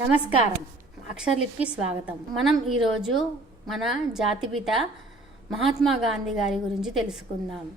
నమస్కారం. అక్షర్లిప్కి స్వాగతం. మనం ఈరోజు మన జాతిపిత మహాత్మా గాంధీ గారి గురించి తెలుసుకుందాం.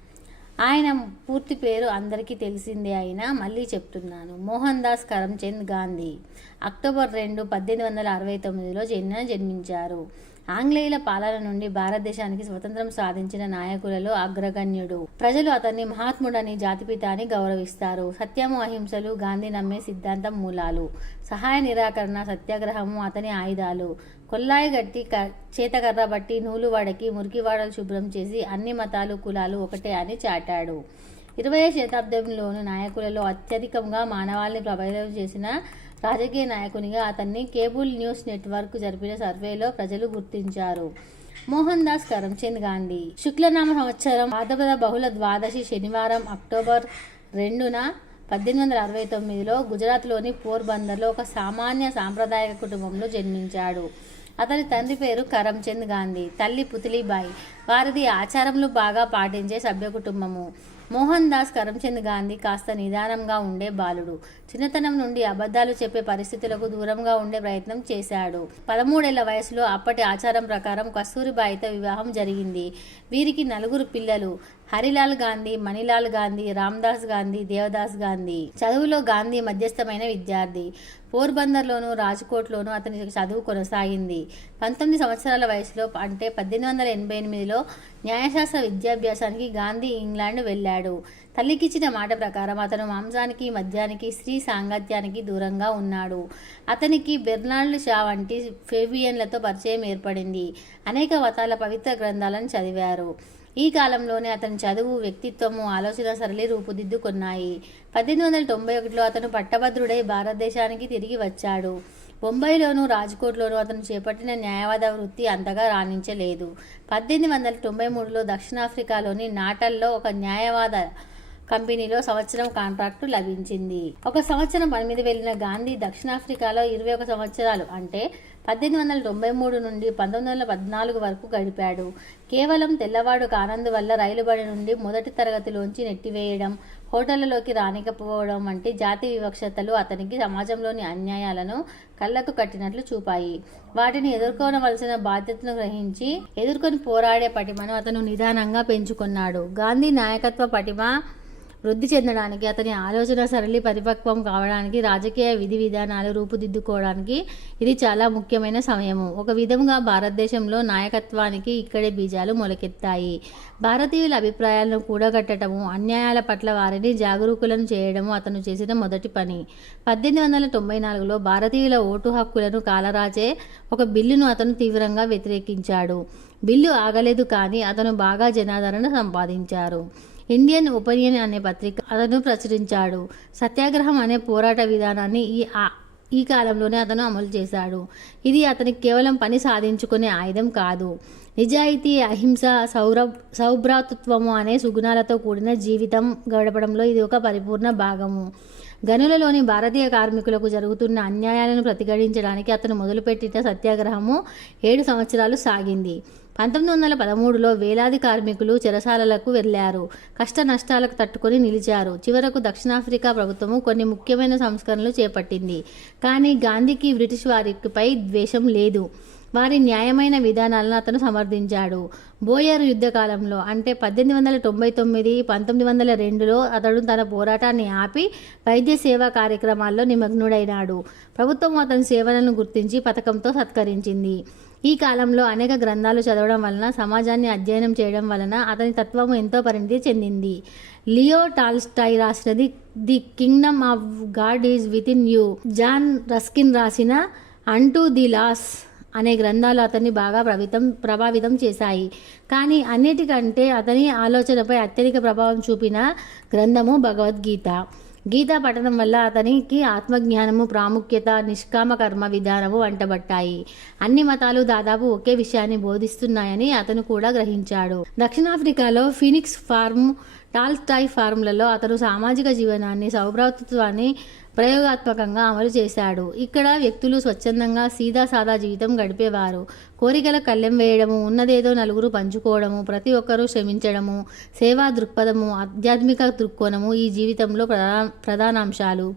ఆయన పూర్తి పేరు అందరికీ తెలిసిందే అయినా మళ్ళీ చెప్తున్నాను. మోహన్ దాస్ కరమ్చంద్ గాంధీ అక్టోబర్ రెండు పద్దెనిమిది వందల అరవై తొమ్మిదిలో జన్మ జన్మించారు. ఆంగ్లేయుల పాలన నుండి భారతదేశానికి స్వతంత్రం సాధించిన నాయకులలో అగ్రగణ్యుడు. ప్రజలు అతన్ని మహాత్ముడని జాతిపిత అని గౌరవిస్తారు. సత్యము అహింసలు గాంధీ నమ్మే సిద్ధాంతం మూలాలు. సహాయ నిరాకరణ సత్యాగ్రహము అతని ఆయుధాలు. కొల్లాయి గట్టి క- చేతకర్ర బట్టి నూలు వడకి మురికివాడలు శుభ్రం చేసి అన్ని మతాలు కులాలు ఒకటే అని చాటాడు. ఇరవై శతాబ్దంలోని నాయకులలో అత్యధికంగా మానవాళిని ప్రభావితం చేసిన రాజకీయ నాయకునిగా అతన్ని కేబుల్ న్యూస్ నెట్వర్క్ జరిపిన సర్వేలో ప్రజలు గుర్తించారు. మోహన్ దాస్ కరమ్చంద్ గాంధీ. శుక్లనామ సంవత్సరం భాద్రపద బహుళ ద్వాదశి శనివారం అక్టోబర్ రెండున పద్దెనిమిది వందల అరవై తొమ్మిదిలో గుజరాత్లోని పోర్బందర్లో ఒక సామాన్య సాంప్రదాయక కుటుంబంలో జన్మించాడు. అతని తండ్రి పేరు కరమ్చంద్ గాంధీ. తల్లి పుతిలీబాయి. వారిది ఆచారములు బాగా పాటించే సభ్య కుటుంబము. మోహన్ దాస్ కరమ్చంద్ గాంధీ కాస్త నిదానంగా ఉండే బాలుడు. చిన్నతనం నుండి అబద్ధాలు చెప్పే పరిస్థితులకు దూరంగా ఉండే ప్రయత్నం చేశాడు. పదమూడేళ్ళ వయసులో అప్పటి ఆచారం ప్రకారం కస్తూరిబాయితో వివాహం జరిగింది. వీరికి నలుగురు పిల్లలు. హరిలాల్ గాంధీ మణిలాల్ గాంధీ రామ్దాస్ గాంధీ దేవదాస్ గాంధీ. చదువులో గాంధీ మధ్యస్థమైన విద్యార్థి. పోర్బందర్లోను రాజ్కోట్లోను అతని చదువు కొనసాగింది. పంతొమ్మిది సంవత్సరాల వయసులో అంటే పద్దెనిమిది వందల ఎనభై ఎనిమిదిలో న్యాయశాస్త్ర విద్యాభ్యాసానికి గాంధీ ఇంగ్లాండ్ వెళ్ళాడు. తల్లికిచ్చిన మాట ప్రకారం అతను మాంసానికి మద్యానికి స్త్రీ సాంగత్యానికి దూరంగా ఉన్నాడు. అతనికి బెర్నాల్డ్ షా వంటి ఫేబియన్లతో పరిచయం ఏర్పడింది. అనేక మతాల పవిత్ర గ్రంథాలను చదివారు. ఈ కాలంలోనే అతని చదువు వ్యక్తిత్వము ఆలోచన సరళి రూపుదిద్దుకున్నాయి. పద్దెనిమిది వందల తొంభై ఒకటిలో అతను పట్టభద్రుడై భారతదేశానికి తిరిగి వచ్చాడు. బొంబాయిలోను రాజ్కోట్లోను అతను చేపట్టిన న్యాయవాద వృత్తి అంతగా రాణించలేదు. పద్దెనిమిది వందల తొంభై మూడులో దక్షిణాఫ్రికాలోని నాటల్లో ఒక న్యాయవాద కంపెనీలో సంవత్సరం కాంట్రాక్టు లభించింది. ఒక సంవత్సరం పని మీద వెళ్ళిన గాంధీ దక్షిణాఫ్రికాలో ఇరవై ఒక సంవత్సరాలు అంటే పద్దెనిమిది వందల తొంభై మూడు నుండి పంతొమ్మిది వందల పద్నాలుగు వరకు గడిపాడు. కేవలం తెల్లవాడు కానందువల్ల వల్ల రైలుబడి నుండి మొదటి తరగతిలోంచి నెట్టివేయడం హోటళ్ళలోకి రానికపోవడం వంటి జాతి వివక్షతలు అతనికి సమాజంలోని అన్యాయాలను కళ్ళకు కట్టినట్లు చూపాయి. వాటిని ఎదుర్కోనవలసిన బాధ్యతను గ్రహించి ఎదుర్కొని పోరాడే పటిమను అతను నిదానంగా పెంచుకున్నాడు. గాంధీ నాయకత్వ పటిమ వృద్ధి చెందడానికి అతని ఆలోచన సరళి పరిపక్వం కావడానికి రాజకీయ విధి విధానాలు రూపుదిద్దుకోవడానికి ఇది చాలా ముఖ్యమైన సమయము. ఒక విధంగా భారతదేశంలో నాయకత్వానికి ఇక్కడే బీజాలు మొలకెత్తాయి. భారతీయుల అభిప్రాయాలను కూడగట్టడము అన్యాయాల పట్ల వారిని జాగరూకులను చేయడము అతను చేసిన మొదటి పని. పద్దెనిమిది వందల తొంభై నాలుగులో భారతీయుల ఓటు హక్కులను కాలరాచే ఒక బిల్లును అతను తీవ్రంగా వ్యతిరేకించాడు. బిల్లు ఆగలేదు కానీ అతను బాగా జనాదరణ సంపాదించారు. ఇండియన్ ఒపీనియన్ అనే పత్రిక అతను ప్రచురించాడు. సత్యాగ్రహం అనే పోరాట విధానాన్ని ఈ ఈ కాలంలోనే అతను అమలు చేశాడు. ఇది అతనికి కేవలం పని సాధించుకునే ఆయుధం కాదు. నిజాయితీ అహింస సౌర సౌభ్రాతృత్వము అనే సుగుణాలతో కూడిన జీవితం గడపడంలో ఇది ఒక పరిపూర్ణ భాగము. గనులలోని భారతీయ కార్మికులకు జరుగుతున్న అన్యాయాలను ప్రతిఘటించడానికి అతను మొదలుపెట్టిన సత్యాగ్రహము ఏడు సంవత్సరాలు సాగింది. పంతొమ్మిది వందల పదమూడులో వేలాది కార్మికులు చెరసాలలకు వెళ్ళారు కష్ట నష్టాలకు తట్టుకొని నిలిచారు. చివరకు దక్షిణాఫ్రికా ప్రభుత్వము కొన్ని ముఖ్యమైన సంస్కరణలు చేపట్టింది. కానీ గాంధీకి బ్రిటిష్ వారిపై ద్వేషం లేదు. వారి న్యాయమైన విధానాలను అతను సమర్థించాడు. బోయర్ యుద్ధకాలంలో అంటే పద్దెనిమిది వందల తొంభై తొమ్మిది పంతొమ్మిది వందల రెండులో అతడు తన పోరాటాన్ని ఆపి వైద్య సేవా కార్యక్రమాల్లో నిమగ్నుడైనాడు. ప్రభుత్వం అతని సేవలను గుర్తించి పథకంతో సత్కరించింది. ఈ కాలంలో అనేక గ్రంథాలు చదవడం వలన సమాజాన్ని అధ్యయనం చేయడం వలన అతని తత్వము ఎంతో పరిణితి చెందింది. Leo Tolstoy రాసినది the kingdom of God is within you John Ruskin రాసిన అంటూ ది లాస్ అనే గ్రంథాలు అతన్ని బాగా ప్రభావితం ప్రభావితం చేశాయి. కానీ అన్నిటికంటే అతని ఆలోచనపై అత్యధిక ప్రభావం చూపిన గ్రంథము భగవద్గీత. గీత పఠనం వల్ల అతనికి ఆత్మజ్ఞానము ప్రాముఖ్యత నిష్కామ కర్మ విధానము వంటబట్టాయి అన్ని మతాలు దాదాపు ఒకే విషయాన్ని బోధిస్తున్నాయని అతను కూడా గ్రహించాడు. దక్షిణాఫ్రికాలో ఫినిక్స్ ఫార్మ్ టాల్స్టాయ్ ఫార్మ్లలో అతను సామాజిక జీవనాన్ని సౌభ్రాతృత్వాన్ని ప్రయోగాత్మకంగా అమలు చేశాడు. ఇక్కడ వ్యక్తులు స్వచ్ఛందంగా సీదా సాదా జీవితం గడిపేవారు. కోరికల కళ్ళెం వేయడము ఉన్నదేదో నలుగురు పంచుకోవడము ప్రతి ఒక్కరూ శ్రమించడము సేవా దృక్పథము ఆధ్యాత్మిక దృక్కోణము ఈ జీవితంలో ప్రధా ప్రధానాంశాలు.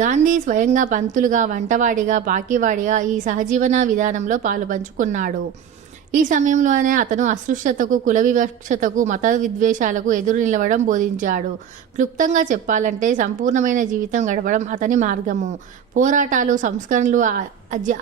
గాంధీ స్వయంగా పంతులుగా వంటవాడిగా పాకివాడిగా ఈ సహజీవన విధానంలో పాలు పంచుకున్నాడు ఈ సమయంలోనే అతను అస్పృశ్యతకు కుల వివక్షతకు మత విద్వేషాలకు ఎదురు నిలవడం బోధించాడు. క్లుప్తంగా చెప్పాలంటే సంపూర్ణమైన జీవితం గడపడం అతని మార్గము. పోరాటాలు సంస్కరణలు ఆ-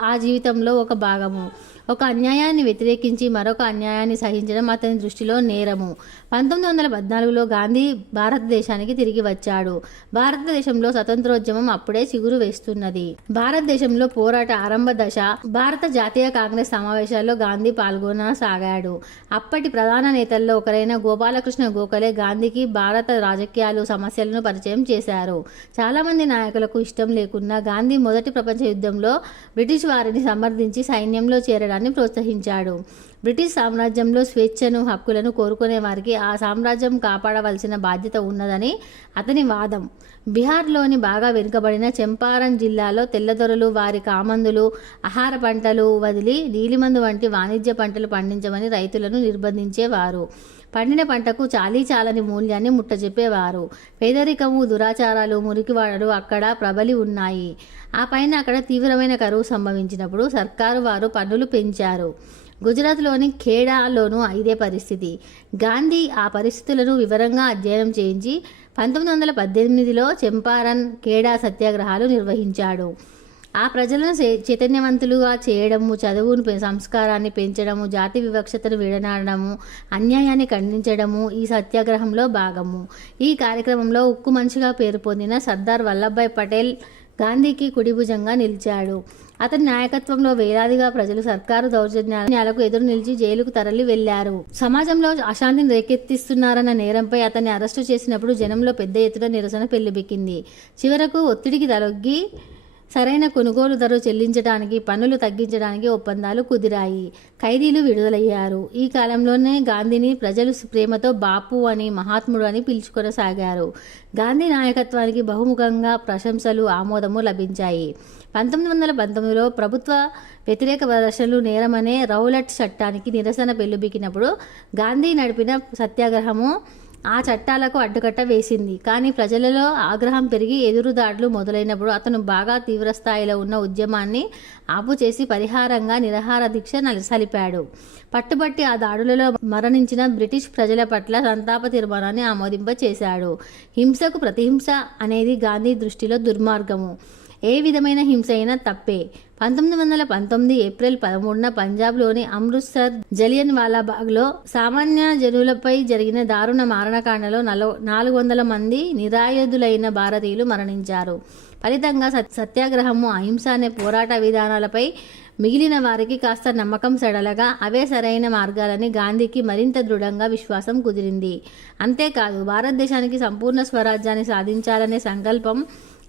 ఆ జీవితంలో ఒక భాగము. ఒక అన్యాయాన్ని వ్యతిరేకించి మరొక అన్యాయాన్ని సహించడం అతని దృష్టిలో నేరము. పంతొమ్మిది వందల పద్నాలుగులో గాంధీ భారతదేశానికి తిరిగి వచ్చాడు. భారతదేశంలో స్వతంత్రోద్యమం అప్పుడే చిగురు వేస్తున్నది. భారతదేశంలో పోరాట ఆరంభ దశ భారత జాతీయ కాంగ్రెస్ సమావేశాల్లో గాంధీ పాల్గొనసాగాడు. అప్పటి ప్రధాన నేతల్లో ఒకరైన గోపాలకృష్ణ గోఖలే గాంధీకి భారత రాజకీయాలు సమస్యలను పరిచయం చేశారు. చాలామంది నాయకులకు ఇష్టం లేకున్నా గాంధీ మొదటి ప్రపంచ యుద్ధంలో బ్రిటిష్ వారిని సమర్థించి సైన్యంలో చేరడాన్ని ప్రోత్సహించాడు. బ్రిటిష్ సామ్రాజ్యంలో స్వేచ్ఛను హక్కులను కోరుకునే వారికి ఆ సామ్రాజ్యం కాపాడవలసిన బాధ్యత ఉన్నదని అతని వాదం. బీహార్లోని బాగా వెనుకబడిన చంపారణ్ జిల్లాలో తెల్లదొరలు వారి కామందులు ఆహార పంటలు వదిలి నీలిమందు వంటి వాణిజ్య పంటలు పండించమని రైతులను నిర్బంధించేవారు. పండిన పంటకు చాలీ చాలని మూల్యాన్ని ముట్టజెప్పేవారు. పేదరికము దురాచారాలు మురికివాడలు అక్కడ ప్రబలి ఉన్నాయి. ఆ పైన అక్కడ తీవ్రమైన కరువు సంభవించినప్పుడు సర్కారు వారు పన్నులు పెంచారు. గుజరాత్లోని ఖేడాలోనూ ఇదే పరిస్థితి. గాంధీ ఆ పరిస్థితులను వివరంగా అధ్యయనం చేయించి పంతొమ్మిది వందల పద్దెనిమిదిలో చెంపారన్ ఖేడా సత్యాగ్రహాలు నిర్వహించాడు. ఆ ప్రజలను చైతన్యవంతులుగా చేయడము చదువును సంస్కారాన్ని పెంచడము జాతి వివక్షతను విడనాడడము అన్యాయాన్ని ఖండించడము ఈ సత్యాగ్రహంలో భాగము. ఈ కార్యక్రమంలో ఉక్కు మనిషిగా పేరు పొందిన సర్దార్ వల్లభాయ్ పటేల్ గాంధీకి కుడిభుజంగా నిలిచాడు. అతని నాయకత్వంలో వేలాదిగా ప్రజలు సర్కారు దౌర్జన్యాలకు ఎదురు నిలిచి జైలుకు తరలి వెళ్ళారు సమాజంలో అశాంతిని రేకెత్తిస్తున్నారన్న నేరంపై అతన్ని అరెస్టు చేసినప్పుడు జనంలో పెద్ద ఎత్తున నిరసన పెళ్ళిబిక్కింది చివరకు ఒత్తిడికి తలొగ్గి సరైన కొనుగోలు ధర చెల్లించడానికి పన్నులు తగ్గించడానికి ఒప్పందాలు కుదిరాయి. ఖైదీలు విడుదలయ్యారు. ఈ కాలంలోనే గాంధీని ప్రజలు ప్రేమతో బాపు అని మహాత్ముడు అని పిలుచుకొనసాగారు. గాంధీ నాయకత్వానికి బహుముఖంగా ప్రశంసలు ఆమోదము లభించాయి. పంతొమ్మిది వందల పంతొమ్మిదిలో ప్రభుత్వ వ్యతిరేక ప్రదర్శనలు నేరమనే రౌలట్ చట్టానికి నిరసన పెళ్ళిబికినప్పుడు గాంధీ నడిపిన సత్యాగ్రహము ఆ చట్టాలకు అడ్డుకట్ట వేసింది. కానీ ప్రజలలో ఆగ్రహం పెరిగి ఎదురుదాడులు మొదలైనప్పుడు అతను బాగా తీవ్రస్థాయిలో ఉన్న ఉద్యమాన్ని ఆపుచేసి పరిహారంగా నిరాహార దీక్ష నలసలిపాడు పట్టుబట్టి ఆ దాడులలో మరణించిన బ్రిటిష్ ప్రజల పట్ల సంతాప తీర్మానాన్ని ఆమోదింప చేశాడు హింసకు ప్రతిహింస అనేది గాంధీ దృష్టిలో దుర్మార్గము. ఏ విధమైన హింస అయినా తప్పే. పంతొమ్మిది వందల పంతొమ్మిది ఏప్రిల్ పదమూడున పంజాబ్లోని అమృత్సర్ జలియన్ వాలాబాగ్లో సామాన్య జనులపై జరిగిన దారుణ మారణకాండలో నలో నాలుగు వందల మంది నిరాయుధులైన భారతీయులు మరణించారు. ఫలితంగా సత్- సత్యాగ్రహము అహింస అనే పోరాట విధానాలపై మిగిలిన వారికి కాస్త నమ్మకం సడలగా అవే సరైన మార్గాలని గాంధీకి మరింత దృఢంగా విశ్వాసం కుదిరింది. అంతేకాదు భారతదేశానికి సంపూర్ణ స్వరాజ్యాన్ని సాధించాలనే సంకల్పం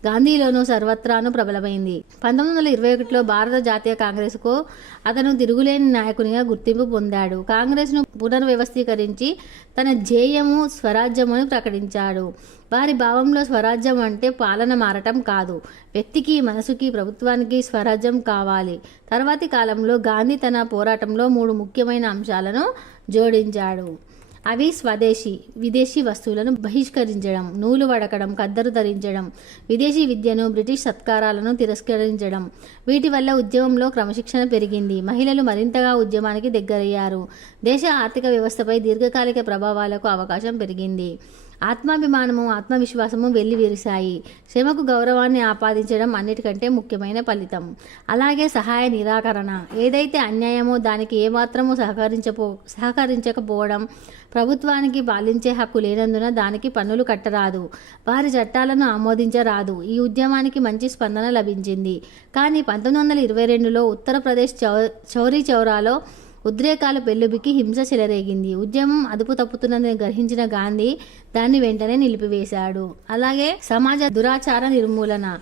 గాంధీలోనూ సర్వత్రాను ప్రబలమైంది. పంతొమ్మిది వందల ఇరవై ఒకటిలో భారత జాతీయ కాంగ్రెస్కు అతను తిరుగులేని నాయకునిగా గుర్తింపు పొందాడు. కాంగ్రెస్ను పునర్వ్యవస్థీకరించి తన ధ్యేయము స్వరాజ్యమును ప్రకటించాడు. వారి భావంలో స్వరాజ్యం అంటే పాలన మారటం కాదు. వ్యక్తికి మనసుకి ప్రభుత్వానికి స్వరాజ్యం కావాలి. తర్వాతి కాలంలో గాంధీ తన పోరాటంలో మూడు ముఖ్యమైన అంశాలను జోడించాడు. అవి స్వదేశీ విదేశీ వస్తువులను బహిష్కరించడం నూలు వడకడం కద్దరు ధరించడం విదేశీ విద్యను బ్రిటిష్ సత్కారాలను తిరస్కరించడం. వీటి వల్ల ఉద్యమంలో క్రమశిక్షణ పెరిగింది. మహిళలు మరింతగా ఉద్యమానికి దగ్గరయ్యారు. దేశ ఆర్థిక వ్యవస్థపై దీర్ఘకాలిక ప్రభావాలకు అవకాశం పెరిగింది. ఆత్మాభిమానము ఆత్మవిశ్వాసము వెళ్ళి విరిశాయి శ్రమకు గౌరవాన్ని ఆపాదించడం అన్నిటికంటే ముఖ్యమైన ఫలితం. అలాగే సహాయ నిరాకరణ. ఏదైతే అన్యాయమో దానికి ఏమాత్రము సహకరించపో సహకరించకపోవడం ప్రభుత్వానికి పాలించే హక్కు లేనందున దానికి పన్నులు కట్టరాదు. వారి చట్టాలను ఆమోదించరాదు. ఈ ఉద్యమానికి మంచి స్పందన లభించింది. కానీ పంతొమ్మిది వందల ఇరవై రెండులో ఉత్తరప్రదేశ్ చౌ చౌరీ చౌరాలో ఉద్రేకాల పెళ్ళిబికి హింస చెలరేగింది. ఉద్యమం అదుపు తప్పుతున్నదని గ్రహించిన గాంధీ దాన్ని వెంటనే నిలిపివేశాడు. అలాగే సమాజ దురాచార నిర్మూలన.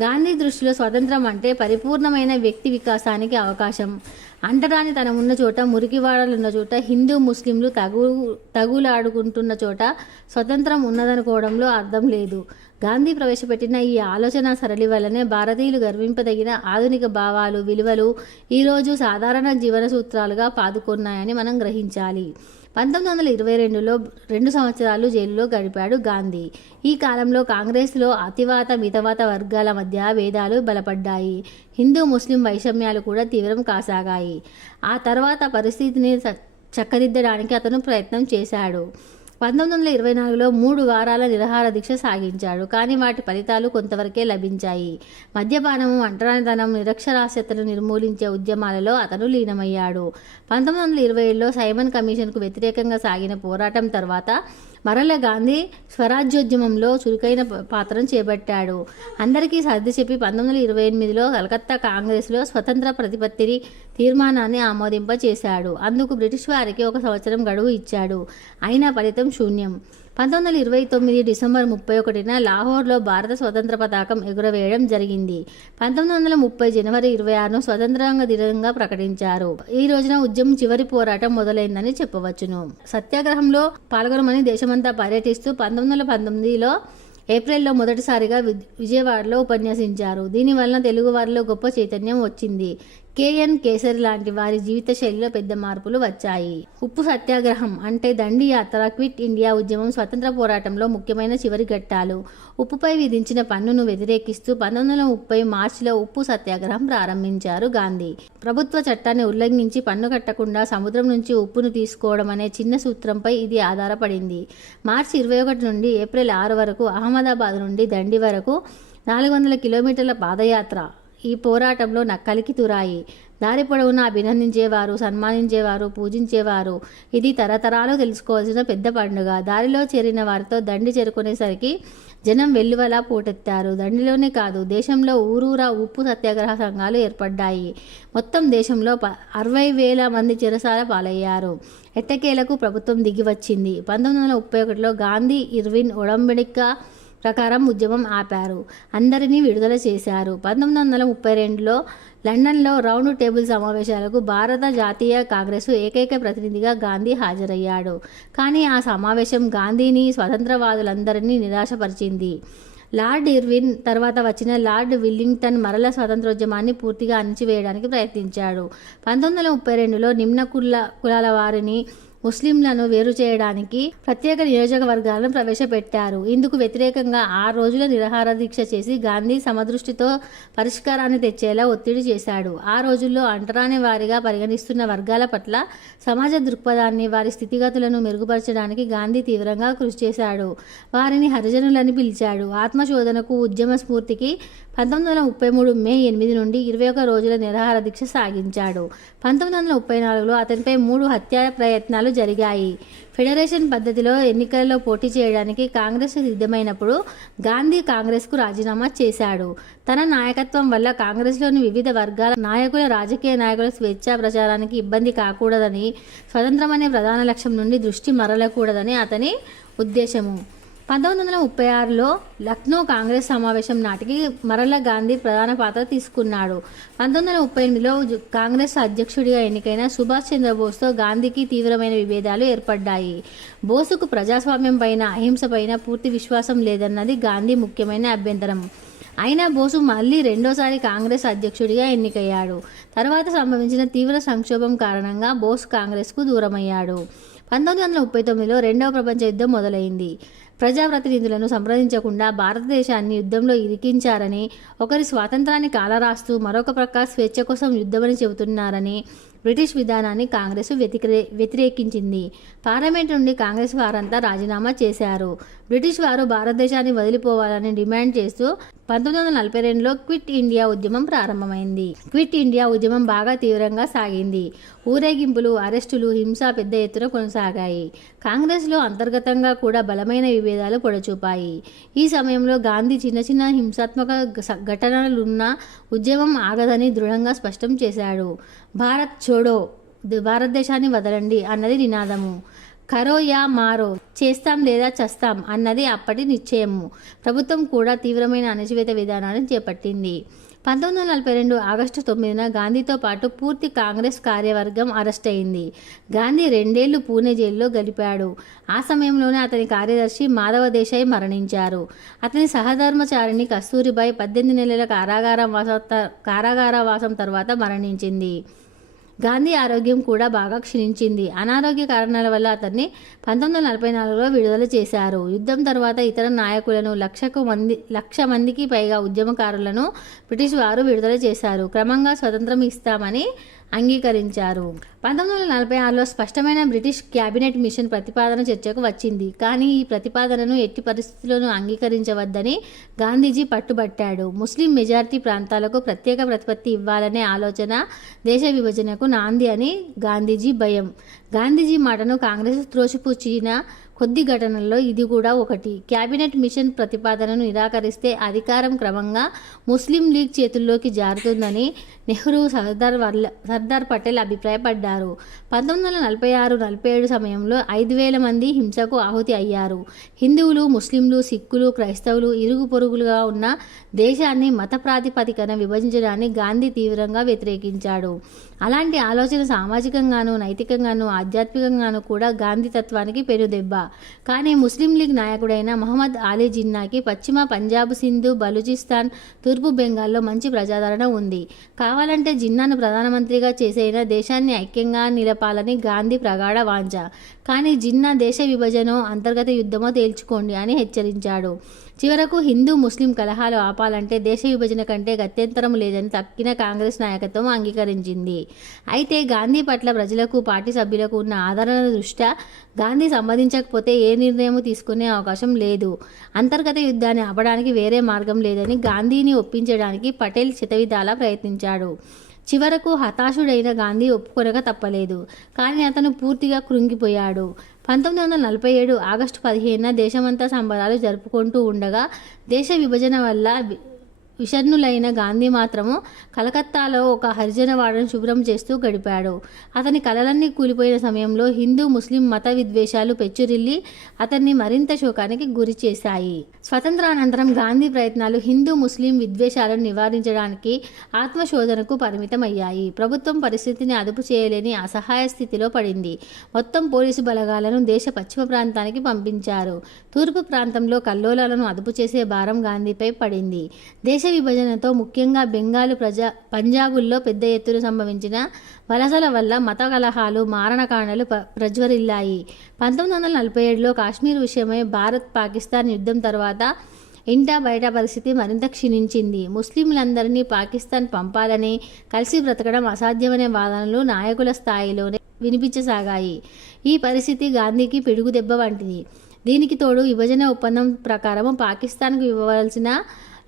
గాంధీ దృష్టిలో స్వతంత్రం అంటే పరిపూర్ణమైన వ్యక్తి వికాసానికి అవకాశం. అంటరాని తన ఉన్న చోట మురికివాడలున్న చోట హిందూ ముస్లింలు తగు తగులాడుకుంటున్న చోట స్వతంత్రం ఉన్నదనుకోవడంలో అర్థం లేదు. గాంధీ ప్రవేశపెట్టిన ఈ ఆలోచన సరళి వల్లనే భారతీయులు గర్వింపదగిన ఆధునిక భావాలు విలువలు ఈరోజు సాధారణ జీవన సూత్రాలుగా పాదుకున్నాయని మనం గ్రహించాలి. పంతొమ్మిది వందల ఇరవై రెండులో రెండు సంవత్సరాలు జైలులో గడిపాడు గాంధీ. ఈ కాలంలో కాంగ్రెస్లో అతివాత మితవాత వర్గాల మధ్య భేదాలు బలపడ్డాయి. హిందూ ముస్లిం వైషమ్యాలు కూడా తీవ్రం కాసాగాయి. ఆ తర్వాత పరిస్థితిని చ- చక్కదిద్దడానికి అతను ప్రయత్నం చేశాడు. పంతొమ్మిది వందల ఇరవై నాలుగులో మూడు వారాల నిరహార దీక్ష సాగించాడు. కానీ వాటి ఫలితాలు కొంతవరకే లభించాయి. మద్యపానము అంటరానితనం నిరక్షరాస్యతను నిర్మూలించే ఉద్యమాలలో అతను లీనమయ్యాడు. పంతొమ్మిది వందల ఇరవై ఏడులో సైమన్ కమిషన్కు వ్యతిరేకంగా సాగిన పోరాటం తర్వాత మరల గాంధీ స్వరాజ్యోద్యమంలో చురుకైన పాత్రను చేపట్టాడు. అందరికీ సర్ది చెప్పి పంతొమ్మిది వందల ఇరవై ఎనిమిదిలో కలకత్తా కాంగ్రెస్లో స్వతంత్ర ప్రతిపత్తిని తీర్మానాన్ని ఆమోదింపచేశాడు. అందుకు బ్రిటిష్ వారికి ఒక సంవత్సరం గడువు ఇచ్చాడు. అయినా ఫలితం శూన్యం. పంతొమ్మిది వందల ఇరవై తొమ్మిది డిసెంబర్ ముప్పై ఒకటిన లాహోర్లో భారత స్వతంత్ర పతాకం ఎగురవేయడం జరిగింది. పంతొమ్మిది వందల ముప్పై జనవరి ఇరవై ఆరును స్వతంత్రంగా దినంగా ప్రకటించారు. ఈ రోజున ఉద్యమం చివరి పోరాటం మొదలైందని చెప్పవచ్చును. సత్యాగ్రహంలో పాల్గొనమని దేశమంతా పర్యటిస్తూ పంతొమ్మిది వందల పంతొమ్మిదిలో ఏప్రిల్లో మొదటిసారిగా విజయవాడలో ఉపన్యసించారు. దీనివలన తెలుగు వారిలో గొప్ప చైతన్యం వచ్చింది. కేఎన్ కేసరి లాంటి వారి జీవిత శైలిలో పెద్ద మార్పులు వచ్చాయి. ఉప్పు సత్యాగ్రహం అంటే దండి యాత్ర క్విట్ ఇండియా ఉద్యమం స్వతంత్ర పోరాటంలో ముఖ్యమైన చివరి ఘట్టాలు. ఉప్పుపై విధించిన పన్నును వ్యతిరేకిస్తూ పంతొమ్మిది వందల ముప్పై మార్చిలో ఉప్పు సత్యాగ్రహం ప్రారంభించారు గాంధీ. ప్రభుత్వ చట్టాన్ని ఉల్లంఘించి పన్ను కట్టకుండా సముద్రం నుంచి ఉప్పును తీసుకోవడం అనే చిన్న సూత్రంపై ఇది ఆధారపడింది. మార్చి ఇరవై ఒకటి నుండి ఏప్రిల్ ఆరు వరకు అహ్మదాబాద్ నుండి దండి వరకు నాలుగు వందల కిలోమీటర్ల పాదయాత్ర ఈ పోరాటంలో నక్కలికి తురాయి. దారి పొడవునా అభినందించేవారు సన్మానించేవారు పూజించేవారు. ఇది తరతరాలు తెలుసుకోవాల్సిన పెద్ద పండుగ. దారిలో చేరిన వారితో దండి చేరుకునేసరికి జనం వెల్లువలా పోటెత్తారు. దండిలోనే కాదు దేశంలో ఊరూరా ఉప్పు సత్యాగ్రహ సంఘాలు ఏర్పడ్డాయి. మొత్తం దేశంలో ప అరవై వేల మంది చెరసాల పాలయ్యారు. ఎట్టకేలకు ప్రభుత్వం దిగి వచ్చింది. పంతొమ్మిది వందల ముప్పై ఒకటిలో గాంధీ ఇర్విన్ ఒడంబడిక ప్రకారం ఉద్యమం ఆపారు. అందరినీ విడుదల చేశారు. పంతొమ్మిది వందల ముప్పై రెండులో లండన్లో రౌండ్ టేబుల్ సమావేశాలకు భారత జాతీయ కాంగ్రెస్ ఏకైక ప్రతినిధిగా గాంధీ హాజరయ్యాడు. కానీ ఆ సమావేశం గాంధీని స్వతంత్రవాదులందరినీ నిరాశపరిచింది. లార్డ్ ఇర్విన్ తర్వాత వచ్చిన లార్డ్ విల్లింగ్టన్ మరల స్వాతంత్రోద్యమాన్ని పూర్తిగా అణిచివేయడానికి ప్రయత్నించాడు. పంతొమ్మిది వందల ముప్పై రెండులో నిమ్న కుల కులాల వారిని ముస్లింలను వేరు చేయడానికి ప్రత్యేక నియోజకవర్గాలను ప్రవేశపెట్టారు. ఇందుకు వ్యతిరేకంగా ఆ రోజుల నిరాహార దీక్ష చేసి గాంధీ సమదృష్టితో పరిష్కారాన్ని తెచ్చేలా ఒత్తిడి చేశాడు. ఆ రోజుల్లో అంటరాని వారిగా పరిగణిస్తున్న వర్గాల పట్ల సమాజ దృక్పథాన్ని వారి స్థితిగతులను మెరుగుపరచడానికి గాంధీ తీవ్రంగా కృషి చేశాడు. వారిని హరిజనులని పిలిచాడు. ఆత్మశోధనకు ఉద్యమ స్ఫూర్తికి పంతొమ్మిది వందల ముప్పై మూడు మే ఎనిమిది నుండి ఇరవై ఒక రోజుల నిరాహార దీక్ష సాగించాడు. పంతొమ్మిది వందల ముప్పై నాలుగులో అతనిపై మూడు హత్యా ప్రయత్నాలు జరిగాయి. ఫెడరేషన్ పద్ధతిలో ఎన్నికల్లో పోటీ చేయడానికి కాంగ్రెస్ సిద్ధమైనప్పుడు గాంధీ కాంగ్రెస్కు రాజీనామా చేశాడు. తన నాయకత్వం వల్ల కాంగ్రెస్లోని వివిధ వర్గాల నాయకుల రాజకీయ నాయకుల స్వేచ్ఛా ప్రచారానికి ఇబ్బంది కాకూడదని స్వతంత్రం అనే ప్రధాన లక్ష్యం నుండి దృష్టి మరలకూడదని అతని ఉద్దేశము. పంతొమ్మిది వందల ముప్పై ఆరులో లక్నో కాంగ్రెస్ సమావేశం నాటికి మరల గాంధీ ప్రధాన పాత్ర తీసుకున్నాడు. పంతొమ్మిది వందల ముప్పై ఎనిమిదిలో కాంగ్రెస్ అధ్యక్షుడిగా ఎన్నికైన సుభాష్ చంద్రబోస్తో గాంధీకి తీవ్రమైన విభేదాలు ఏర్పడ్డాయి. బోసుకు ప్రజాస్వామ్యం పైన అహింస పైన పూర్తి విశ్వాసం లేదన్నది గాంధీ ముఖ్యమైన అభ్యంతరం. అయినా బోసు మళ్ళీ రెండోసారి కాంగ్రెస్ అధ్యక్షుడిగా ఎన్నికయ్యాడు. తర్వాత సంభవించిన తీవ్ర సంక్షోభం కారణంగా బోస్ కాంగ్రెస్కు దూరమయ్యాడు. పంతొమ్మిది వందల ముప్పై తొమ్మిదిలో రెండవ ప్రపంచ యుద్ధం మొదలైంది. ప్రజాప్రతినిధులను సంప్రదించకుండా భారతదేశాన్ని యుద్ధంలో ఇరికించారని ఒకరి స్వాతంత్రాన్ని కాలరాస్తూ మరొక ప్రక్క స్వేచ్ఛ కోసం యుద్ధమని చెబుతున్నారని బ్రిటిష్ విధానాన్ని కాంగ్రెస్ వ్యతిరే వ్యతిరేకించింది. పార్లమెంట్ నుండి కాంగ్రెస్ వారంతా రాజీనామా చేశారు. బ్రిటిష్ వారు భారతదేశాన్ని వదిలిపోవాలని డిమాండ్ చేస్తూ పంతొమ్మిది వందల నలభై రెండులో క్విట్ ఇండియా ఉద్యమం ప్రారంభమైంది. క్విట్ ఇండియా ఉద్యమం బాగా తీవ్రంగా సాగింది. ఊరేగింపులు అరెస్టులు హింస పెద్ద ఎత్తున కొనసాగాయి. కాంగ్రెస్లో అంతర్గతంగా కూడా బలమైన విభేదాలు పొడచూపాయి. ఈ సమయంలో గాంధీ చిన్న చిన్న హింసాత్మక ఘటనలున్న ఉద్యమం ఆగదని దృఢంగా స్పష్టం చేశాడు. భారత్ చోడో భారతదేశాన్ని వదలండి అన్నది నినాదము. కరో యా మారో చేస్తాం లేదా చస్తాం అన్నది అప్పటి నిశ్చయము. ప్రభుత్వం కూడా తీవ్రమైన అణచివేత విధానాన్ని చేపట్టింది. పంతొమ్మిది వందల నలభై రెండు ఆగస్టు తొమ్మిదిన గాంధీతో పాటు పూర్తి కాంగ్రెస్ కార్యవర్గం అరెస్ట్ అయింది. గాంధీ రెండేళ్ళు పూణే జైల్లో గడిపాడు. ఆ సమయంలోనే అతని కార్యదర్శి మాధవ దేశాయ్ మరణించారు. అతని సహధర్మచారిణి కస్తూరిబాయి పద్దెనిమిది నెలల కారాగార వాస కారాగార వాసం తర్వాత మరణించింది. గాంధీ ఆరోగ్యం కూడా బాగా క్షీణించింది. అనారోగ్య కారణాల వల్ల అతన్ని పంతొమ్మిది వందల నలభై నాలుగులో విడుదల చేశారు. యుద్ధం తర్వాత ఇతర నాయకులను లక్షకు మంది లక్ష మందికి పైగా ఉద్యమకారులను బ్రిటిష్ వారు విడుదల చేశారు. క్రమంగా స్వతంత్రం ఇస్తామని అంగీకరించారు. పంతొమ్మిది వందల నలభై ఆరులో స్పష్టమైన బ్రిటిష్ క్యాబినెట్ మిషన్ ప్రతిపాదన చర్చకు వచ్చింది. కానీ ఈ ప్రతిపాదనను ఎట్టి పరిస్థితుల్లోనూ అంగీకరించవద్దని గాంధీజీ పట్టుబట్టాడు. ముస్లిం మెజార్టీ ప్రాంతాలకు ప్రత్యేక ప్రతిపత్తి ఇవ్వాలనే ఆలోచన దేశ విభజనకు నాంది అని గాంధీజీ భయం. గాంధీజీ మాటను కాంగ్రెస్ త్రోసిపుచ్చిన కొద్ది ఘటనల్లో ఇది కూడా ఒకటి. కేబినెట్ మిషన్ ప్రతిపాదనను నిరాకరిస్తే అధికారం క్రమంగా ముస్లిం లీగ్ చేతుల్లోకి జారుతుందని నెహ్రూ సర్దార్ వల్ల సర్దార్ పటేల్ అభిప్రాయపడ్డారు. పంతొమ్మిది వందల నలభై ఆరు నలభై ఏడు సమయంలో ఐదు వేల మంది హింసకు ఆహుతి అయ్యారు. హిందువులు ముస్లింలు సిక్కులు క్రైస్తవులు ఇరుగు పొరుగులుగా ఉన్న దేశాన్ని మత ప్రాతిపదికన విభజించడాన్ని గాంధీ తీవ్రంగా వ్యతిరేకించాడు. అలాంటి ఆలోచన సామాజికంగాను నైతికంగాను ఆధ్యాత్మికంగాను కూడా గాంధీ తత్వానికి పెనుదెబ్బ కానీ ముస్లిం లీగ్ నాయకుడైన మహమ్మద్ అలీ జిన్నాకి పశ్చిమ పంజాబ్ సింధు బలూచిస్తాన్ తూర్పు బెంగాల్లో మంచి ప్రజాదరణ ఉంది. కావాలంటే జిన్నాను ప్రధానమంత్రిగా చేసైనా దేశాన్ని ఐక్యంగా నిలపాలని గాంధీ ప్రగాఢ వాంఛ. కానీ జిన్నా దేశ విభజనో అంతర్గత యుద్ధమో తేల్చుకోండి అని హెచ్చరించాడు. చివరకు హిందూ ముస్లిం కలహాలు ఆపాలంటే దేశ విభజన కంటే గత్యంతరం లేదని తక్కిన కాంగ్రెస్ నాయకత్వం అంగీకరించింది. అయితే గాంధీ పట్ల ప్రజలకు పార్టీ సభ్యులకు ఉన్న ఆదరణ దృష్ట్యా గాంధీ సంబంధించకపోతే ఏ నిర్ణయం తీసుకునే అవకాశం లేదు. అంతర్గత యుద్ధాన్ని ఆపడానికి వేరే మార్గం లేదని గాంధీని ఒప్పించడానికి పటేల్ శతవిధాలా ప్రయత్నించాడు. చివరకు హతాశుడైన గాంధీ ఒప్పుకొనక తప్పలేదు. కానీ అతను పూర్తిగా కృంగిపోయాడు. పంతొమ్మిది వందల నలభై ఏడు ఆగస్టు పదిహేనున దేశమంతా సంబరాలు జరుపుకుంటూ ఉండగా దేశ విభజన వల్ల విషర్ణులైన గాంధీ మాత్రము కలకత్తాలో ఒక హరిజనవాడను శుభ్రం చేస్తూ గడిపాడు. అతని కలలన్నీ కూలిపోయిన సమయంలో హిందూ ముస్లిం మత విద్వేషాలు పెచ్చురిల్లి అతన్ని మరింత శోకానికి గురి చేశాయి. స్వతంత్రానంతరం గాంధీ ప్రయత్నాలు హిందూ ముస్లిం విద్వేషాలను నివారించడానికి ఆత్మశోధనకు పరిమితమయ్యాయి. ప్రభుత్వం పరిస్థితిని అదుపు చేయలేని అసహాయ స్థితిలో పడింది. మొత్తం పోలీసు బలగాలను దేశ పశ్చిమ ప్రాంతానికి పంపించారు. తూర్పు ప్రాంతంలో కల్లోలాలను అదుపు చేసే భారం గాంధీపై పడింది. దేశ విభజనతో ముఖ్యంగా బెంగాలు ప్రజా పంజాబుల్లో పెద్ద ఎత్తున సంభవించిన వలసల వల్ల మత కలహాలు మారణకాండలు ప్రజ్వరిల్లాయి. పంతొమ్మిది వందల నలభై ఏడులో కాశ్మీర్ విషయమై భారత్ పాకిస్తాన్ యుద్ధం తర్వాత ఇంటా బయట పరిస్థితి మరింత క్షీణించింది. ముస్లింలందరినీ పాకిస్తాన్ పంపాలని కలిసి బ్రతకడం అసాధ్యమనే వాదనలు నాయకుల స్థాయిలోనే వినిపించసాగాయి. ఈ పరిస్థితి గాంధీకి పిడుగుదెబ్బ వంటిది. దీనికి తోడు విభజన ఒప్పందం ప్రకారం పాకిస్తాన్కు ఇవ్వవలసిన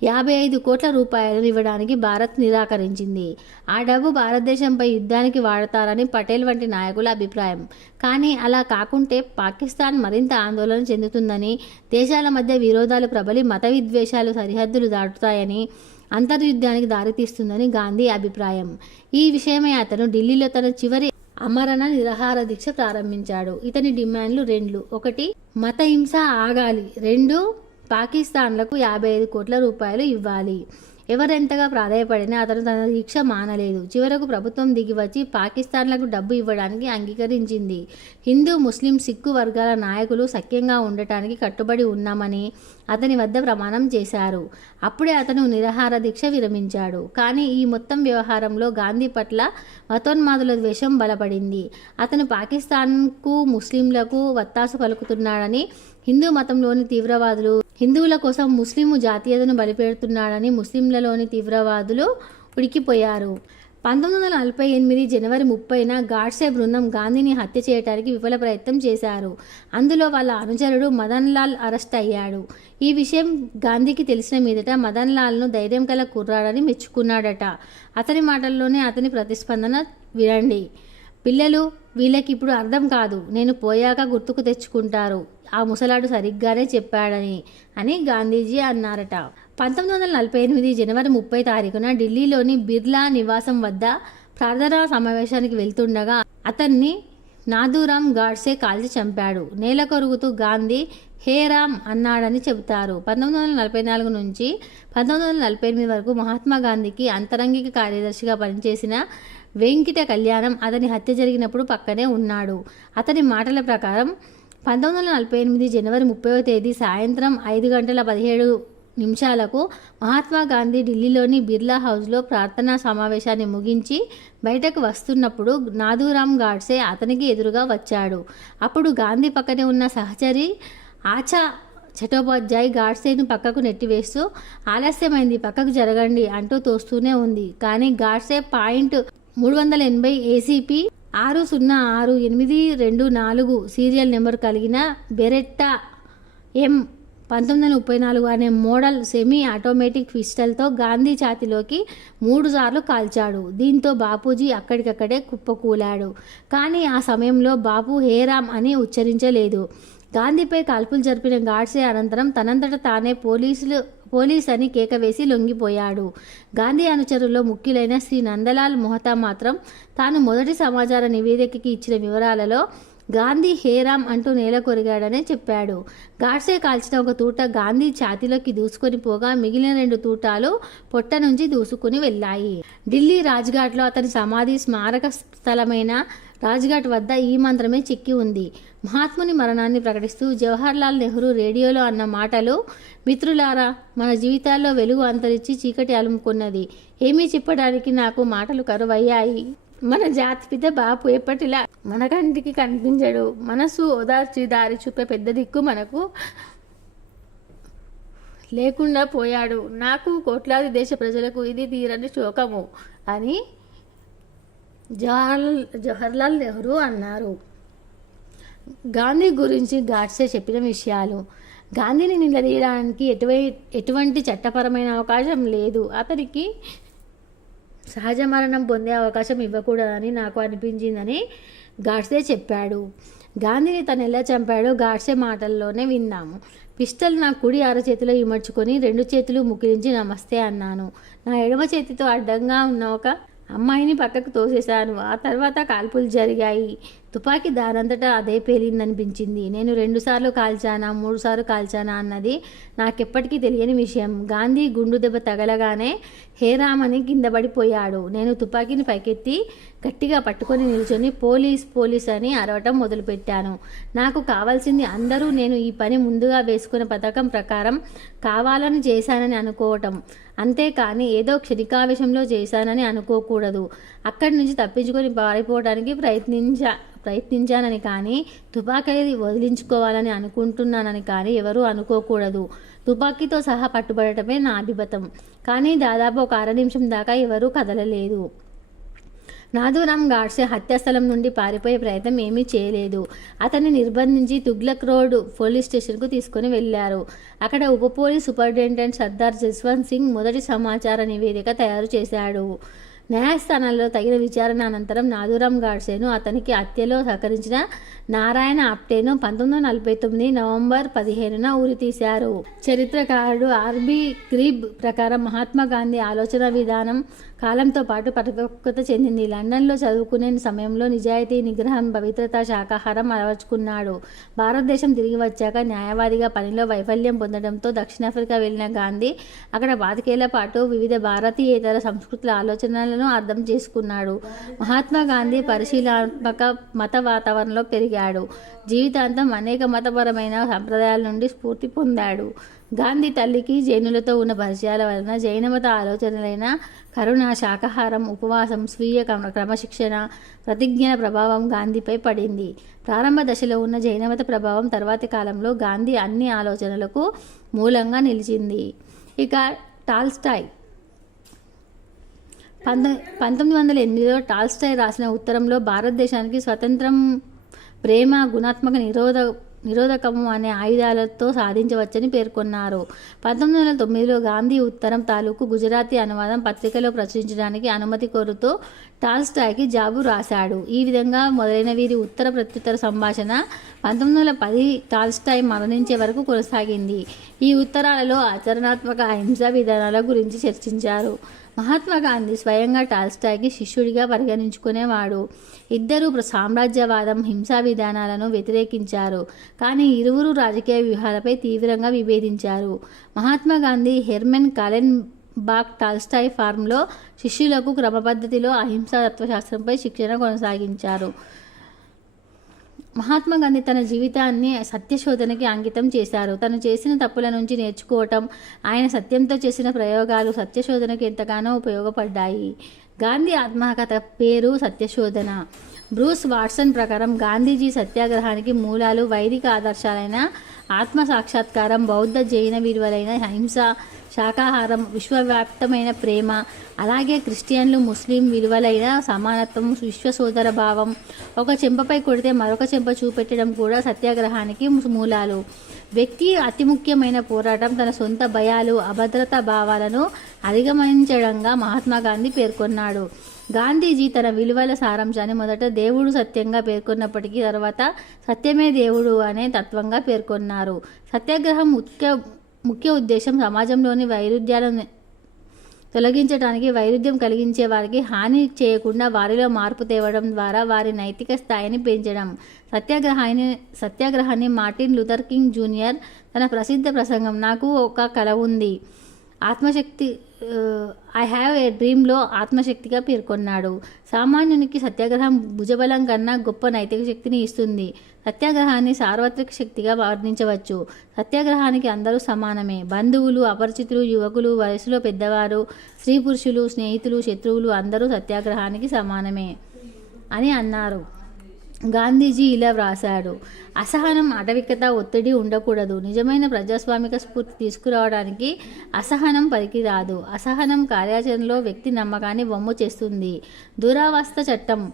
యాభై ఐదు కోట్ల రూపాయలను ఇవ్వడానికి భారత్ నిరాకరించింది. ఆ డబ్బు భారతదేశంపై యుద్ధానికి వాడతారని పటేల్ వంటి నాయకుల అభిప్రాయం. కానీ అలా కాకుంటే పాకిస్తాన్ మరింత ఆందోళన చెందుతుందని దేశాల మధ్య విరోధాలు ప్రబలి మత విద్వేషాలు సరిహద్దులు దాటుతాయని అంతర్యుద్ధానికి దారితీస్తుందని గాంధీ అభిప్రాయం. ఈ విషయమై అతను ఢిల్లీలో తన చివరి అమరణ నిరహార దీక్ష ప్రారంభించాడు. ఇతని డిమాండ్లు రెండు ఒకటి మత హింస ఆగాలి. రెండు పాకిస్తాన్లకు యాభై ఐదు కోట్ల రూపాయలు ఇవ్వాలి. ఎవరెంతగా ప్రాధాయపడినా అతను తన దీక్ష మానలేదు. చివరకు ప్రభుత్వం దిగి వచ్చి పాకిస్తాన్లకు డబ్బు ఇవ్వడానికి అంగీకరించింది. హిందూ ముస్లిం సిక్కు వర్గాల నాయకులు సఖ్యంగా ఉండటానికి కట్టుబడి ఉన్నామని అతని వద్ద ప్రమాణం చేశారు. అప్పుడే అతను నిరాహార దీక్ష విరమించాడు. కానీ ఈ మొత్తం వ్యవహారంలో గాంధీ పట్ల మతోన్మాదుల ద్వేషం బలపడింది. అతను పాకిస్తాన్కు ముస్లింలకు వత్తాసు పలుకుతున్నాడని హిందూ మతంలోని తీవ్రవాదులు హిందువుల కోసం ముస్లిం జాతీయతను బలిపెడుతున్నాడని ముస్లింలలోని తీవ్రవాదులు ఉడికిపోయారు. పంతొమ్మిది వందల నలభై ఎనిమిది జనవరి ముప్పైన గాడ్సే బృందం గాంధీని హత్య చేయడానికి విఫల ప్రయత్నం చేశారు. అందులో వాళ్ళ అనుచరుడు మదన్ లాల్ అరెస్ట్ అయ్యాడు. ఈ విషయం గాంధీకి తెలిసిన మీదట మదన్ లాల్ను ధైర్యం కల కుర్రాడని మెచ్చుకున్నాడట. అతని మాటల్లోనే అతని ప్రతిస్పందన వినండి. పిల్లలు వీళ్ళకి ఇప్పుడు అర్థం కాదు. నేను పోయాక గుర్తుకు తెచ్చుకుంటారు. ఆ ముసలాడు సరిగ్గానే చెప్పాడని అని గాంధీజీ అన్నారట. పంతొమ్మిది వందల నలభై ఎనిమిది జనవరి ముప్పై తారీఖున ఢిల్లీలోని బిర్లా నివాసం వద్ద ప్రార్థనా సమావేశానికి వెళ్తుండగా అతన్ని నాదూరామ్ గాడ్సే కాల్చి చంపాడు. నేల కొరుగుతూ గాంధీ హే రామ్ అన్నాడని చెబుతారు. పంతొమ్మిది వందల నలభై నాలుగు నుంచి పంతొమ్మిది వందల నలభై ఎనిమిది వరకు మహాత్మా గాంధీకి అంతరంగిక కార్యదర్శిగా పనిచేసిన వెంకిట కళ్యాణం అతని హత్య జరిగినప్పుడు పక్కనే ఉన్నాడు. అతని మాటల ప్రకారం పంతొమ్మిది వందల నలభై ఎనిమిది జనవరి ముప్పైవ తేదీ సాయంత్రం ఐదు గంటల పదిహేడు నిమిషాలకు మహాత్మా గాంధీ ఢిల్లీలోని బిర్లా హౌస్లో ప్రార్థనా సమావేశాన్ని ముగించి బయటకు వస్తున్నప్పుడు నాథూరామ్ గాడ్సే అతనికి ఎదురుగా వచ్చాడు. అప్పుడు గాంధీ పక్కనే ఉన్న సహచరి ఆచా చటోపాధ్యాయ్ గాడ్సేను పక్కకు నెట్టివేస్తూ ఆలస్యమైంది పక్కకు జరగండి అంటూ తోస్తూనే ఉంది. కానీ గాడ్సే పాయింట్ మూడు వందల ఎనభై ఏసీపీ ఆరు సున్నా ఆరు ఎనిమిది రెండు నాలుగు సీరియల్ నెంబర్ కలిగిన బెరెట్టా ఎం పంతొమ్మిది వందల ముప్పై నాలుగు అనే మోడల్ సెమీ ఆటోమేటిక్ పిస్టల్తో గాంధీ ఛాతిలోకి మూడు సార్లు కాల్చాడు. దీంతో బాపూజీ అక్కడికక్కడే కుప్పకూలాడు. కానీ ఆ సమయంలో బాపు హేరామ్ అని ఉచ్చరించలేదు. గాంధీపై కాల్పులు జరిపిన గాడ్సే అనంతరం తనంతట తానే పోలీసులు పోలీస్ అని కేక వేసి లొంగిపోయాడు. గాంధీ అనుచరుల్లో ముఖ్యులైన శ్రీ నందలాల్ మొహతా మాత్రం తాను మొదటి సమాచార నివేదికకి ఇచ్చిన వివరాలలో గాంధీ హేరామ్ అంటూ నేల కొరిగాడనే చెప్పాడు. గాడ్సే కాల్చిన ఒక తూట గాంధీ ఛాతీలోకి దూసుకొని పోగా మిగిలిన రెండు తూటాలు పొట్ట నుంచి దూసుకుని వెళ్ళాయి. ఢిల్లీ రాజ్ఘాట్లో అతని సమాధి స్మారక స్థలమైన రాజ్ఘాట్ వద్ద ఈ మంత్రమే చిక్కి ఉంది. మహాత్ముని మరణాన్ని ప్రకటిస్తూ జవహర్లాల్ నెహ్రూ రేడియోలో అన్న మాటలు మిత్రులారా మన జీవితాల్లో వెలుగు అంతరించి చీకటి అలుముకున్నది. ఏమీ చెప్పడానికి నాకు మాటలు కరువయ్యాయి. మన జాతిపిత బాపు ఎప్పటిలా మన కంటికి కనిపించడు. మనసు ఓదార్చి దారి చూపే పెద్ద దిక్కు మనకు లేకుండా పోయాడు. నాకు కోట్లాది దేశ ప్రజలకు ఇది తీరని శోకము అని జవహర్లాల్ జవహర్లాల్ నెహ్రూ అన్నారు. గాంధీ గురించి గాడ్సే చెప్పిన విషయాలు. గాంధీని నిలదీయడానికి ఎటువై ఎటువంటి చట్టపరమైన అవకాశం లేదు. అతనికి సహజ మరణం పొందే అవకాశం ఇవ్వకూడదని నాకు అనిపించిందని గాడ్సే చెప్పాడు. గాంధీని తను ఎలా చంపాడో గాడ్సే మాటల్లోనే విన్నాము. పిస్టల్ నా కుడి అరచేతిలో ఇమర్చుకొని రెండు చేతులు ముకిలించి నమస్తే అన్నాను. నా ఎడమ చేతితో అడ్డంగా ఉన్న ఒక అమ్మాయిని పక్కకు తోసేశాను. ఆ తర్వాత కాల్పులు జరిగాయి. తుపాకీ దారంతటా అదే పేలిందనిపించింది. నేను రెండుసార్లు కాల్చానా మూడుసార్లు కాల్చానా అన్నది నాకెప్పటికీ తెలియని విషయం. గాంధీ గుండు దెబ్బ తగలగానే హేరామని కింద పడిపోయాడు. నేను తుపాకీని పైకెత్తి గట్టిగా పట్టుకొని నిల్చొని పోలీస్ పోలీస్ అని అరవటం మొదలుపెట్టాను. నాకు కావాల్సింది అందరూ నేను ఈ పని ముందుగా వేసుకున్న పథకం ప్రకారం కావాలని చేశానని అనుకోవటం. అంతేకాని ఏదో క్షణికావేశంలో చేశానని అనుకోకూడదు. అక్కడి నుంచి తప్పించుకొని పారిపోవడానికి ప్రయత్నించా ప్రయత్నించానని కానీ తుపాకీ వదిలించుకోవాలని అనుకుంటున్నానని కానీ ఎవరూ అనుకోకూడదు. తుపాకీతో సహా పట్టుబడటమే నా అభిమతం. కానీ దాదాపు ఒక అర నిమిషం దాకా ఎవరూ కదలలేదు. నాథూరామ్ గాడ్సే హత్యాస్థలం నుండి పారిపోయే ప్రయత్నం ఏమీ చేయలేదు. అతన్ని నిర్బంధించి తుగ్లక్ రోడ్ పోలీస్ స్టేషన్కు తీసుకుని వెళ్ళారు అక్కడ ఉప పోలీస్ సూపరింటెండెంట్ సర్దార్ జస్వంత్ సింగ్ మొదటి సమాచార నివేదిక తయారు చేశాడు. న్యాయస్థానాల్లో తగిన విచారణ అనంతరం నాథూరామ్ గాడ్సేను అతనికి హత్యలో సహకరించిన నారాయణ ఆప్టేను పంతొమ్మిది వందల నలభై తొమ్మిది నవంబర్ పదిహేనున ఉరితీశారు. చరిత్రకారుడు ఆర్బి క్రీబ్ ప్రకారం మహాత్మా గాంధీ ఆలోచన విధానం కాలంతో పాటు పరిపక్వత చెందింది. లండన్లో చదువుకునే సమయంలో నిజాయితీ నిగ్రహం పవిత్రత శాకాహారం అలవర్చుకున్నాడు. భారతదేశం తిరిగి వచ్చాక న్యాయవాదిగా పనిలో వైఫల్యం పొందడంతో దక్షిణాఫ్రికా వెళ్ళిన గాంధీ అక్కడ పాతికేళ్ళ పాటు వివిధ భారతీయేతర సంస్కృతుల ఆలోచనలను అర్థం చేసుకున్నాడు. మహాత్మా గాంధీ పరిశీలనాత్మక మత వాతావరణంలో పెరిగాడు. జీవితాంతం అనేక మతపరమైన సంప్రదాయాల నుండి స్ఫూర్తి పొందాడు. గాంధీ తల్లికి జైనులతో ఉన్న పరిచయాల వలన జైనమత ఆలోచనలైన కరుణ శాకాహారం ఉపవాసం స్వీయ క్రమ- క్రమశిక్షణ ప్రతిజ్ఞల ప్రభావం గాంధీపై పడింది. ప్రారంభ దశలో ఉన్న జైనమత ప్రభావం తర్వాతి కాలంలో గాంధీ అన్ని ఆలోచనలకు మూలంగా నిలిచింది. ఇక టాల్స్టాయ్. పంతొమ్మిది పంతొమ్మిది వందల ఎనిమిదిలో టాల్స్టాయ్ రాసిన ఉత్తరంలో భారతదేశానికి స్వతంత్రం ప్రేమ గుణాత్మక నిరోధ నిరోధకము అనే ఆయుధాలతో సాధించవచ్చని పేర్కొన్నారు. పంతొమ్మిది వందల తొమ్మిదిలో గాంధీ ఉత్తరం తాలూకు గుజరాతీ అనువాదం పత్రికలో ప్రచురించడానికి అనుమతి కోరుతూ టాల్స్టాయ్కి జాబు రాశాడు. ఈ విధంగా మొదలైన వీరి ఉత్తర ప్రత్యుత్తర సంభాషణ పంతొమ్మిది వందల పది టాల్స్టాయ్ మరణించే వరకు కొనసాగింది. ఈ ఉత్తరాలలో ఆచరణాత్మక అహింసా విధానాల గురించి చర్చించారు. మహాత్మా గాంధీ స్వయంగా టాల్స్టాయ్కి శిష్యుడిగా పరిగణించుకునేవాడు. ఇద్దరు సామ్రాజ్యవాదం హింసా విధానాలను వ్యతిరేకించారు. కానీ ఇరువురు రాజకీయ వ్యూహాలపై తీవ్రంగా విభేదించారు. Mahatma Gandhi Hermann Kallenbach Tolstoy ఫార్మ్లో శిష్యులకు క్రమపద్ధతిలో అహింసా తత్వశాస్త్రంపై శిక్షణ కొనసాగించారు. మహాత్మా గాంధీ తన జీవితాన్ని సత్యశోధనకి అంకితం చేశారు. తను చేసిన తప్పుల నుంచి నేర్చుకోవటం ఆయన సత్యంతో చేసిన ప్రయోగాలు సత్యశోధనకు ఎంతగానో ఉపయోగపడ్డాయి. గాంధీ ఆత్మకథ పేరు సత్యశోధన. బ్రూస్ వాట్సన్ ప్రకారం గాంధీజీ సత్యాగ్రహానికి మూలాలు వైదిక ఆదర్శాలైన ఆత్మ సాక్షాత్కారం బౌద్ధ జైన విలువలైన హింస శాకాహారం విశ్వవ్యాప్తమైన ప్రేమ అలాగే క్రిస్టియన్లు ముస్లిం విలువలైన సమానత్వం విశ్వ సోదర భావం. ఒక చెంపపై కొడితే మరొక చెంప చూపెట్టడం కూడా సత్యాగ్రహానికి మూలాలు. వ్యక్తి అతి ముఖ్యమైన పోరాటం తన సొంత భయాలు అభద్రతా భావాలను అధిగమించడంగా మహాత్మా గాంధీ పేర్కొన్నాడు. గాంధీజీ తన విలువల సారాంశాన్ని మొదట దేవుడు సత్యంగా పేర్కొన్నప్పటికీ తర్వాత సత్యమే దేవుడు అనే తత్వంగా పేర్కొన్నారు. సత్యాగ్రహం ముఖ్య ముఖ్య ఉద్దేశం సమాజంలోని వైరుధ్యాలను తొలగించడానికి వైరుధ్యం కలిగించే వారికి హాని చేయకుండా వారిలో మార్పు తేవడం ద్వారా వారి నైతిక స్థాయిని పెంచడం. సత్యాగ్రహాన్ని సత్యాగ్రహాన్ని మార్టిన్ లూథర్ కింగ్ జూనియర్ తన ప్రసిద్ధ ప్రసంగం నాకు ఒక కల ఉంది. ఆత్మశక్తి ఐ హ్యావ్ ఏ డ్రీమ్లో ఆత్మశక్తిగా పేర్కొన్నాడు. సామాన్యునికి సత్యాగ్రహం భుజబలం కన్నా గొప్ప నైతిక శక్తిని ఇస్తుంది. సత్యాగ్రహాన్ని సార్వత్రిక శక్తిగా వర్ణించవచ్చు. సత్యాగ్రహానికి అందరూ సమానమే. బంధువులు అపరిచితులు యువకులు వయసులో పెద్దవారు స్త్రీ పురుషులు స్నేహితులు శత్రువులు అందరూ సత్యాగ్రహానికి సమానమే అని అన్నారు. గాంధీజీ ఇలా వ్రాశాడు అసహనం అటవికత ఒత్తిడి ఉండకూడదు. నిజమైన ప్రజాస్వామిక స్ఫూర్తి తీసుకురావడానికి అసహనం పనికిరాదు. అసహనం కార్యాచరణలో వ్యక్తి నమ్మకాన్ని వమ్ము చేస్తుంది. దురావస్థ చట్టం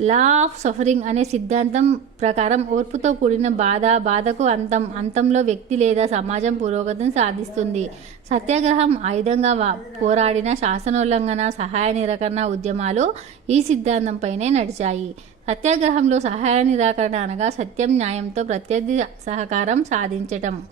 లా ఆఫ్ సఫరింగ్ అనే సిద్ధాంతం ప్రకారం ఓర్పుతో కూడిన బాధ బాధకు అంతం అంతంలో వ్యక్తి లేదా సమాజం పురోగతిని సాధిస్తుంది. సత్యాగ్రహం ఆయుధంగా పోరాడిన శాసనోల్లంఘన సహాయ నిరకరణ ఉద్యమాలు ఈ సిద్ధాంతంపైనే నడిచాయి. సత్యాగ్రహంలో సహాయ నిరాకరణ అనగా సత్యం న్యాయంతో ప్రత్యర్థి సహకారం సాధించటం.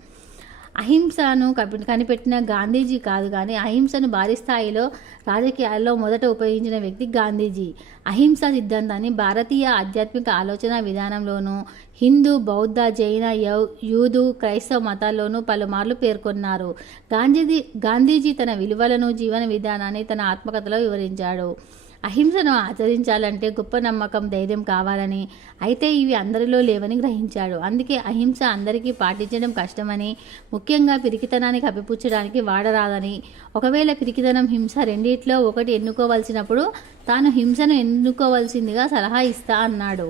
అహింసను కపి- కనిపెట్టిన గాంధీజీ కాదు కానీ అహింసను భారీ స్థాయిలో రాజకీయాల్లో మొదట ఉపయోగించిన వ్యక్తి గాంధీజీ. అహింస సిద్ధాంతాన్ని భారతీయ ఆధ్యాత్మిక ఆలోచన విధానంలోనూ హిందూ బౌద్ధ జైన యౌ- యూదు క్రైస్తవ మతాల్లోనూ పలుమార్లు పేర్కొన్నారు. గాంధీజీ గాంధీజీ తన విలువలను జీవన విధానాన్ని తన ఆత్మకథలో వివరించాడు. అహింసను ఆచరించాలంటే గొప్ప నమ్మకం ధైర్యం కావాలని అయితే ఇవి అందరిలో లేవని గ్రహించాడు. అందుకే అహింస అందరికీ పాటించడం కష్టమని ముఖ్యంగా పిరికితనానికి అప్పిపుచ్చడానికి వాడరాదని. ఒకవేళ పిరికితనం హింస రెండిట్లో ఒకటి ఎన్నుకోవాల్సినప్పుడు తాను హింసను ఎన్నుకోవలసిందిగా సలహా ఇస్తా అన్నాడు.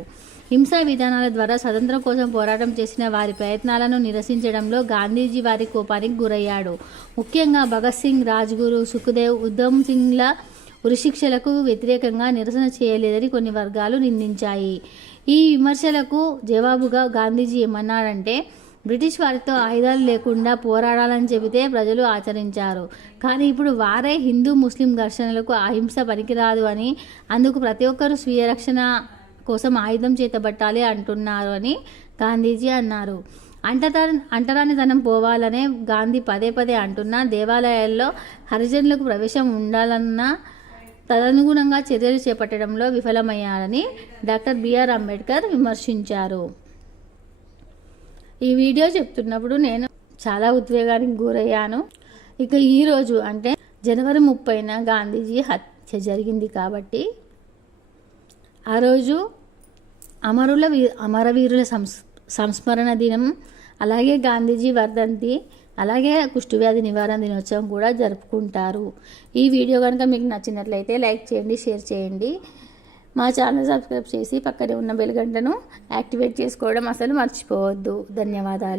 హింసా విధానాల ద్వారా స్వతంత్రం కోసం పోరాటం చేసిన వారి ప్రయత్నాలను నిరసించడంలో గాంధీజీ వారి కోపానికి గురయ్యాడు. ముఖ్యంగా భగత్ సింగ్ రాజ్గురు సుఖదేవ్ ఉధమ్ సింగ్ల ఉరిశిక్షలకు వ్యతిరేకంగా నిరసన చేయలేదని కొన్ని వర్గాలు నిందించాయి. ఈ విమర్శలకు జవాబుగా గాంధీజీ ఏమన్నాడంటే బ్రిటిష్ వారితో ఆయుధాలు లేకుండా పోరాడాలని చెబితే ప్రజలు ఆచరించారు. కానీ ఇప్పుడు వారే హిందూ ముస్లిం ఘర్షణలకు అహింస పనికిరాదు అని అందుకు ప్రతి ఒక్కరూ స్వీయ రక్షణ కోసం ఆయుధం చేతబట్టాలి అంటున్నారు అని గాంధీజీ అన్నారు. అంటరా అంటరానితనం పోవాలనే గాంధీ పదే పదే అంటున్నా దేవాలయాల్లో హరిజనులకు ప్రవేశం ఉండాలన్న తదనుగుణంగా చర్యలు చేపట్టడంలో విఫలమయ్యారని డాక్టర్ బిఆర్ అంబేద్కర్ విమర్శించారు. ఈ వీడియో చెప్తున్నప్పుడు నేను చాలా ఉద్వేగానికి గురయ్యాను. ఇక ఈరోజు అంటే జనవరి ముప్పైన గాంధీజీ హత్య జరిగింది కాబట్టి ఆ రోజు అమరుల వీ అమరవీరుల సంస్ సంస్మరణ దినం. అలాగే గాంధీజీ వర్ధంతి అలాగే కుష్ఠవ్యాధి నివారణ దినోత్సవం కూడా జరుపుకుంటారు. ఈ వీడియో కనుక మీకు నచ్చినట్లయితే లైక్ చేయండి షేర్ చేయండి. మా ఛానల్ సబ్స్క్రైబ్ చేసి పక్కనే ఉన్న బెల్ గంటను యాక్టివేట్ చేసుకోవడం అసలు మర్చిపోవద్దు. ధన్యవాదాలు.